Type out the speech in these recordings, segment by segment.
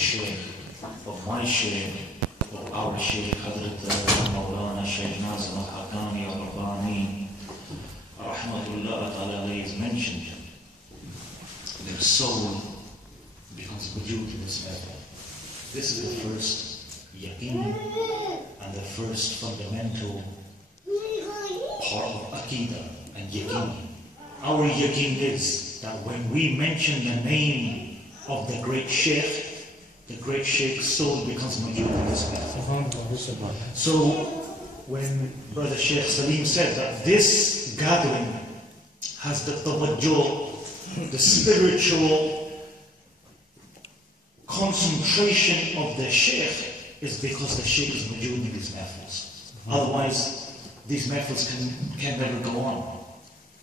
sheikh, of my sheikh, of our sheikh, Mowlana Shaykh Nazim al-Haqqani al-Rabbani, rahmatullah ta'ala, is mentioned, their soul becomes wujud in this matter. This is the first yaqeen and the first fundamental part of Aqidah and yaqeen. Our yaqeen is that when we mention the name of the great sheikh, the great sheikh's soul becomes wujud in this matter. So when Brother Shaykh Salim said that this gathering has the tawajjuh, the spiritual concentration of the sheikh, is because the sheikh is wujud in these mehfils. Otherwise, these mehfils can never go on.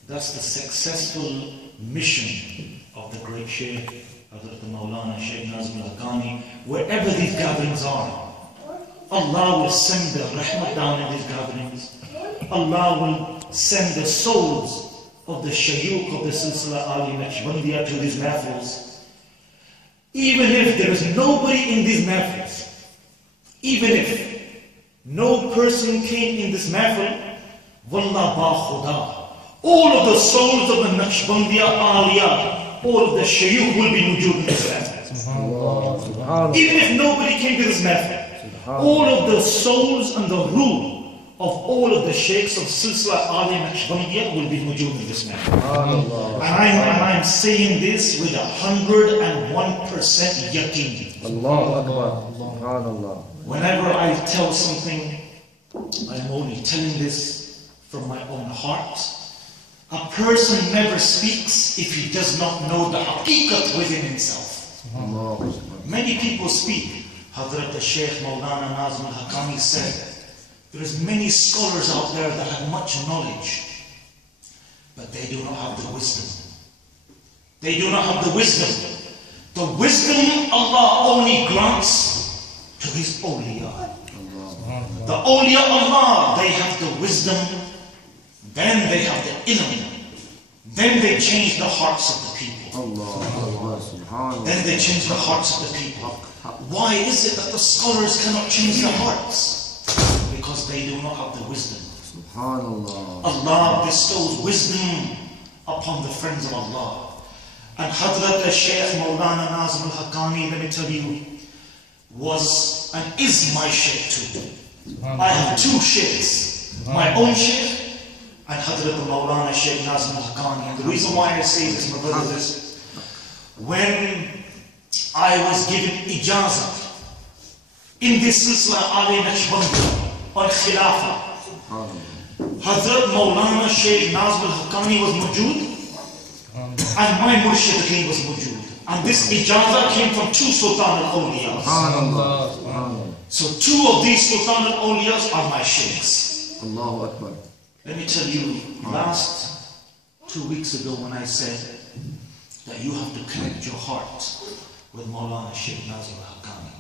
That's the successful mission of the great sheikh, Mowlana Shaykh Nazim al-Haqqani. Wherever these gatherings are, Allah will send the rahmah down in these gatherings. Allah will send the souls of the shaykh of the esal-e-sawaab Naqshbandi to these mehfils. Even if there is nobody in these mehfils, even if no person came in this mehfil, wallah ba khuda, all of the souls of the Naqshbandi Aliyah, all of the shaykh will be wujud in this mehfil. Even if nobody came to this mehfil, all of the souls and the ruh of all of the sheikhs of Silsila Naqshbandi will be wujud in this mehfil. And I'm saying this with 101% yaqeen. Whenever I tell something, I'm only telling this from my own heart. A person never speaks if he does not know the haqiqat within himself. Many people speak. Hazrat Shaykh Mowlana Nazim al-Haqqani said, there is many scholars out there that have much knowledge, but they do not have the wisdom. They do not have the wisdom. The wisdom Allah only grants to His awliya. The awliya Allah, they have the wisdom, then they have the ilm, then they change the hearts of the people. Then they change the hearts of the people. Why is it that the scholars cannot change the hearts? Because they do not have the wisdom. Allah bestows wisdom upon the friends of Allah. And Hazrat Shaykh Mowlana Nazim al-Haqqani, let me tell you, was and is my sheikh too. I have two sheikhs, my own sheikh and Hazrat Mowlana Shaykh Nazim al-Haqqani. And the reason why I say this, my brothers, is when I was given ijazat in this Silsila Naqshbandi on Khilafah, Hazrat Mowlana Shaykh Nazim al-Haqqani was wujud and my murshid was wujud. And this ijazat came from two Sultan al-Awliyas. So two of these Sultan al-Awliyas are my sheikhs. Allahu Akbar. Let me tell you, last 2 weeks ago when I said that you have to connect your heart with Mowlana Shaykh Nazim al-Haqqani.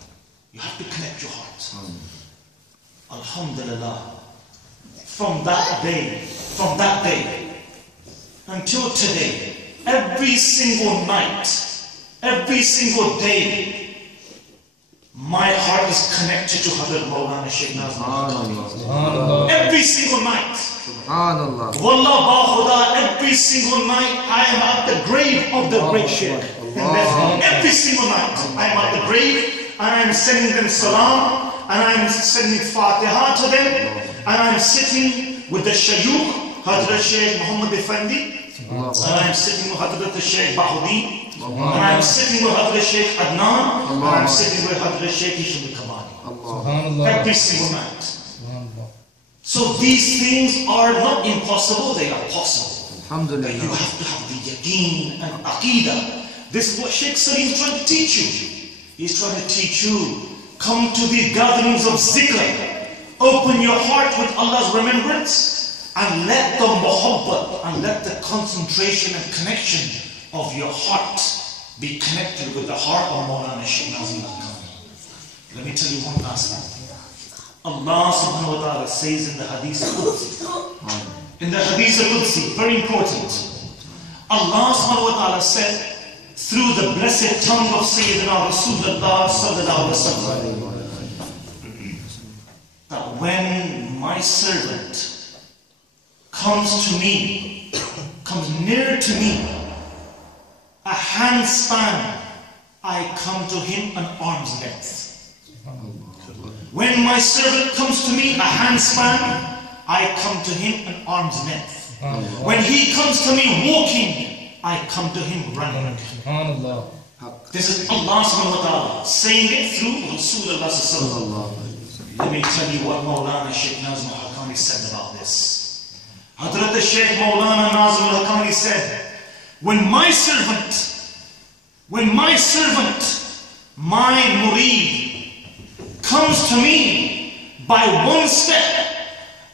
You have to connect your heart. Alhamdulillah. From that day until today, every single night, every single day, my heart is connected to Hazrat Mowlana Shaykh Nazim al-Haqqani. Every single night. Subhanallah. Wallah ba khuda, every single night I am at the grave of the great Shaykh. Every single night I am at the grave and I am sending them salam and I am sending fatiha to them and I am sitting with the shaykh, Hazrat Shaykh Muhammad Effendi, and I am sitting with Hazrat Shaykh Bahudi, and I am sitting with Hazrat Shaykh Adnan, and I am sitting with Hazrat Shaykh Hisham al-Kamani. Every single night. So these things are not impossible, they are possible. But you have to have the yaqeen and aqidah. This is what Shaykh Salim is trying to teach you. He's trying to teach you, come to these gatherings of zikr, open your heart with Allah's remembrance, and let the muhabbat and let the concentration and connection of your heart be connected with the heart of Mowlana Shaykh Nazim al-Haqqani. Let me tell you one last thing. Allah subhanahu wa ta'ala says in the Hadith al-Qudsi, in the Hadith al-Qudsi, very important, Allah subhanahu wa ta'ala said through the blessed tongue of Sayyidina Rasulullah sallallahu alaihi wasallam, that when my servant comes to me, comes near to me, a handspan, I come to him an arm's length. When my servant comes to me, a handspan, I come to him an arm's length. When he comes to me walking, I come to him running. This is Allah subhanahu wa ta'ala saying it through Rasulullah sallallahu alaihi wasallam. Let me tell you what Mowlana Shaykh Nazim al-Haqqani said about this. Hadrat Shaykh Mowlana Nazim al-Haqqani said, when my servant, my murid, comes to me by one step,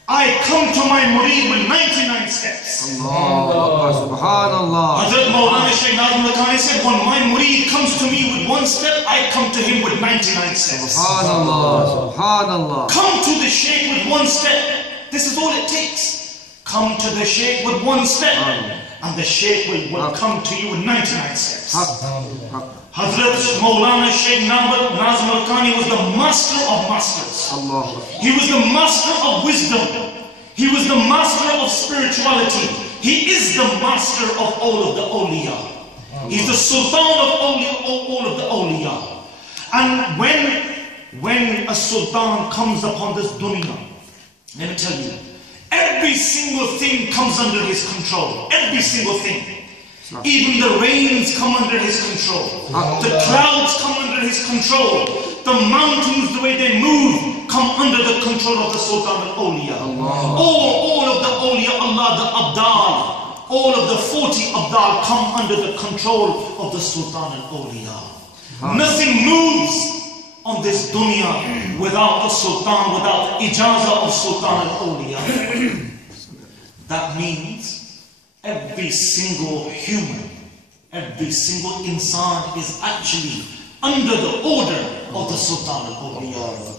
I come to my murid with 99 steps. Subhanallah. Hadrat Mowlana Shaykh Nazim al-Haqqani said, when my murid comes to me with one step, I come to him with 99 steps. Subhanallah. Subhanallah. Come to the Shaykh with one step. This is all it takes. Come to the Shaykh with one step, and the Shaykh will come to you with 99 steps. Hazrat Mowlana Shaykh Nazim al-Haqqani was the master of masters. He was the master of wisdom. He was the master of spirituality. He is the master of all of the awliya. He's the sultan of all of the awliya. And when a sultan comes upon this dunya, let me tell you, every single thing comes under his control. Every single thing. Even the rains come under his control. The clouds come under his control. The mountains, the way they move, come under the control of the Sultan al-Awliya. All of the Awliya Allah, the Abdal, all of the 40 Abdal come under the control of the Sultan al-Awliya. Nothing moves on this dunya without the Sultan, without the ijazah of Sultan al-Awliya. That means every single human, every single insan is actually under the order of the Sultan al-Awliya.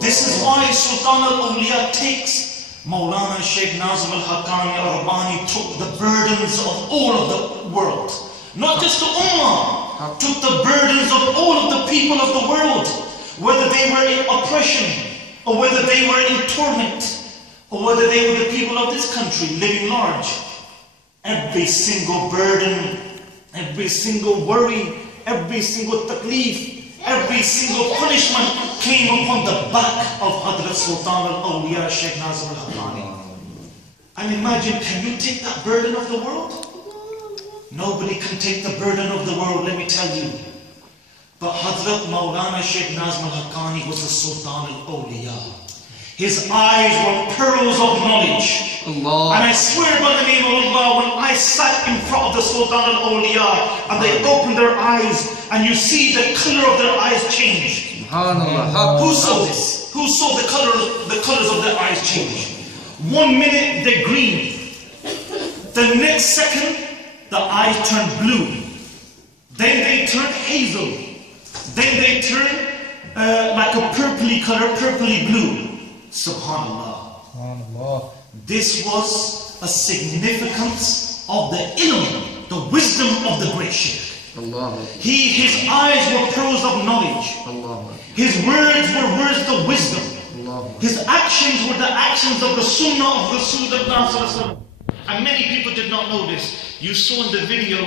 This is why Sultan al-Awliya takes Mowlana Shaykh Nazim al-Haqqani al-Rabbani took the burdens of all of the world. Not just the Ummah, took the burdens of all of the people of the world, whether they were in oppression, or whether they were in torment, or whether they were the people of this country living large. Every single burden, every single worry, every single taklif, every single punishment came upon the back of Hadrat Sultan al-Awliya Shaykh Nazim al-Haqqani. And imagine, can you take that burden of the world? Nobody can take the burden of the world, let me tell you. But Hadrat Mowlana Shaykh Nazim al-Haqqani was the Sultan al-Awliya. His eyes were pearls of knowledge. Allah. And I swear by the name of Allah, when I sat in front of the Sultan al-Awliya and they opened their eyes and you see the color of their eyes change. Who saw this? Who saw the colors of their eyes change? 1 minute they're green. The next second the eyes turn blue. Then they turn hazel. Then they turn like a purpley color, purpley blue. Subhanallah. Subhanallah. This was a significance of the ilm, the wisdom of the great Shaykh. Allah. His eyes were pearls of knowledge. Allah. His words were words of wisdom. Allah. His actions were the actions of the Sunnah of Rasulullah. And many people did not know this. You saw in the video,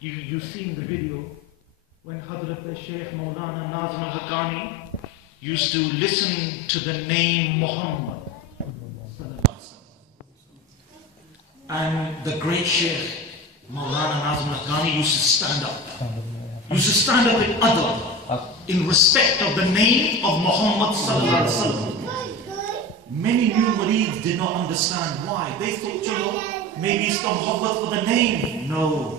you seen the video, when Hadrat Shaykh Mowlana Nazim al-Haqqani used to listen to the name Muhammad. And the great Shaykh Mowlana Nazim al-Haqqani used to stand up. Used to stand up in adab, in respect of the name of Muhammad sallallahu alaihi wasallam. Many new Marids did not understand why. They thought, maybe it's the Muhammad for the name. No.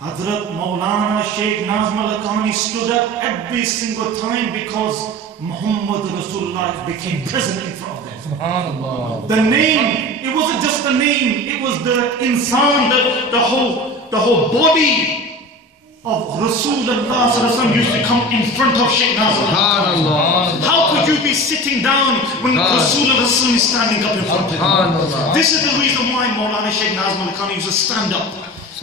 Hadrat Mowlana Shaykh Nazim al-Haqqani stood up every single time because Muhammad Rasulullah became present in front of them. Subhanallah. The name, it wasn't just the name, it was the insan, the whole body of Rasulullah used to come in front of Shaykh Nazim al-Haqqani. How could you be sitting down when Rasulullah is standing up in front of you? This is the reason why Mowlana Shaykh Nazim al-Haqqani used to stand up.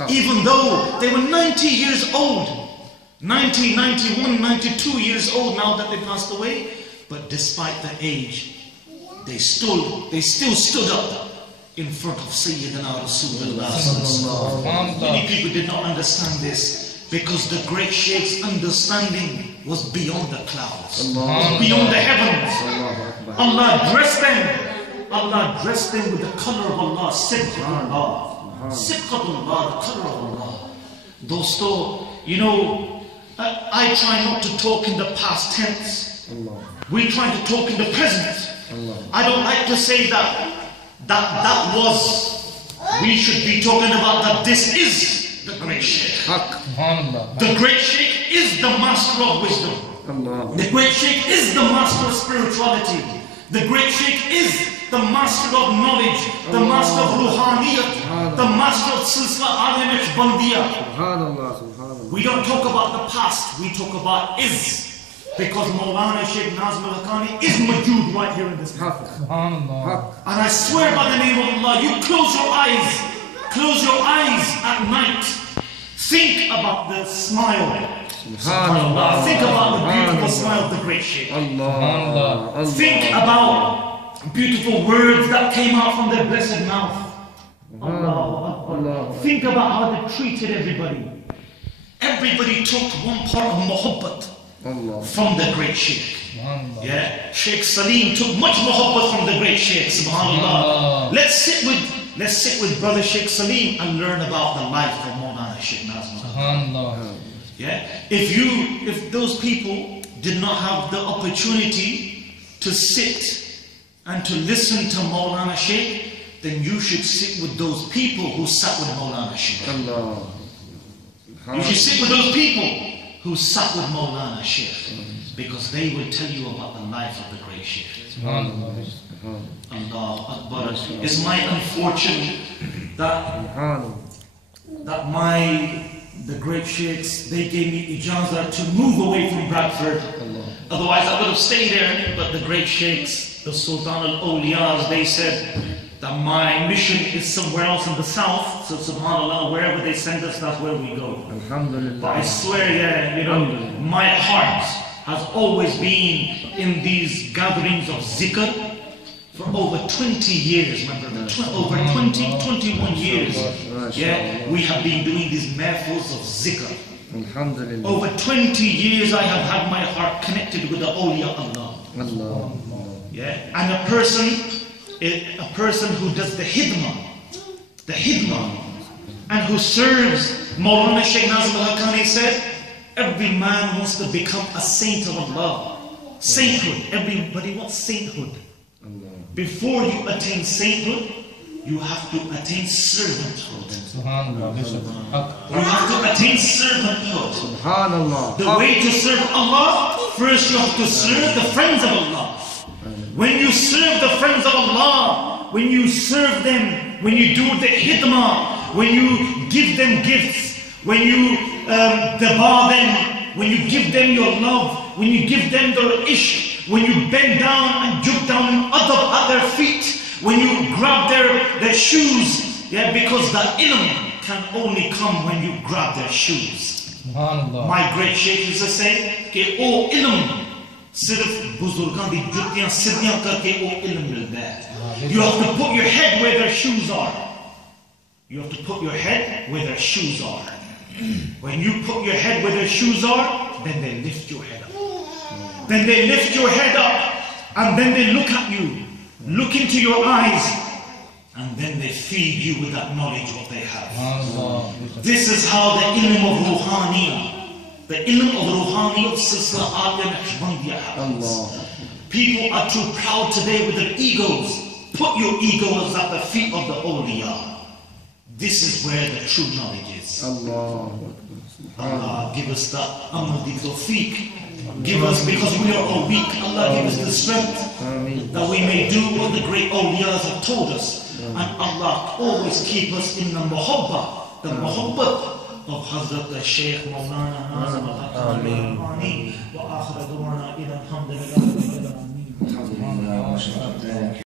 Even though they were 90 years old, 90, 91, 92 years old now that they passed away, but despite the age, they still stood up in front of Sayyidina Rasulullah. Many people did not understand this because the great Sheikh's understanding was beyond the clouds, was beyond the heavens. Allah dressed them with the color of Allah, Sibqatullah, the color of Allah. Dosto, you know, I try not to talk in the past tense. We try to talk in the present. I don't like to say that was. We should be talking about that this is the great Shaykh. The great Shaykh is the master of wisdom. The great Shaykh is the master of spirituality. The great Shaykh is the master of knowledge, the master of ruhaniyat, the master of esal-e-sawaab. We don't talk about the past, we talk about is. Because Mowlana Shaykh Nazim al-Haqqani is Majood right here in this place. And I swear by the name of Allah, you close your eyes at night. Think about the smile. SubhanAllah. Think about the beautiful smile of the great Shaykh. Think about beautiful words that came out from their blessed mouth. Think about how they treated everybody. Everybody took one part of muhabbat from the great Shaykh. Yeah, Shaykh Salim took much muhabbat from the great Shaykh. Subhanallah. Let's sit with brother Shaykh Salim and learn about the life of Mowlana Shaykh Nazim. Yeah, if those people did not have the opportunity to sit and to listen to Mowlana Shaykh, then you should sit with those people who sat with Mowlana Shaykh. You should sit with those people who sat with Mowlana Shaykh, because they will tell you about the life of the great Shaykh. Allah Akbar. It's my unfortunate that the great Sheikhs, they gave me ijazah to move away from Bradford. Otherwise I would have stayed there, but the great Sheikhs, the Sultan al-Awliyas, they said that my mission is somewhere else in the south, so subhanAllah, wherever they send us, that's where we go. Alhamdulillah. But I swear, yeah, you know, my heart has always been in these gatherings of zikr for over 20 years, my brother. Over 21 years. Yeah, we have been doing these mehfils of zikr. Alhamdulillah. Over 20 years I have had my heart connected with the awliya Allah. Yeah, and a person who does the hidmah, and who serves. Mowlana Shaykh Nazim al-Haqqani said, every man wants to become a saint of Allah. Sainthood, everybody wants sainthood. Before you attain sainthood, you have to attain servanthood. You have to attain servanthood. The way to serve Allah, first you have to serve the friends of Allah. When you serve the friends of Allah, when you serve them, when you do the hidmah, when you give them gifts, when you debar them, when you give them your love, when you give them their ishq, when you bend down and jump down at their feet, when you grab their shoes, yeah, because the ilm can only come when you grab their shoes. My great Shaykh used to say, कि ओ ilm सिर्फ बुजुर्गों दी जुत्तियां सीधियां करके वो इल्म मिलता है. You have to put your head where their shoes are. You have to put your head where their shoes are. When you put your head where their shoes are, then they lift your head up. Then they lift your head up, and then they look at you, look into your eyes, and then they feed you with that knowledge what they have. This is how the ilm of ruhaniyah, the ilm of ruhani of esal-e-sawaab Naqshbandi happens. People are too proud today with their egos. Put your egos at the feet of the awliya. This is where the true knowledge is. Allah give us that amadi tawfiq. Give us, because we are all weak, Allah give us the strength that we may do what the great awliyas have told us. And Allah always keep us in the muhabba, the muhabbat of Hazrat Shaykh Mowlana Nazim al-Haqqani. Wa akhir da'wana ila alhamdulillah.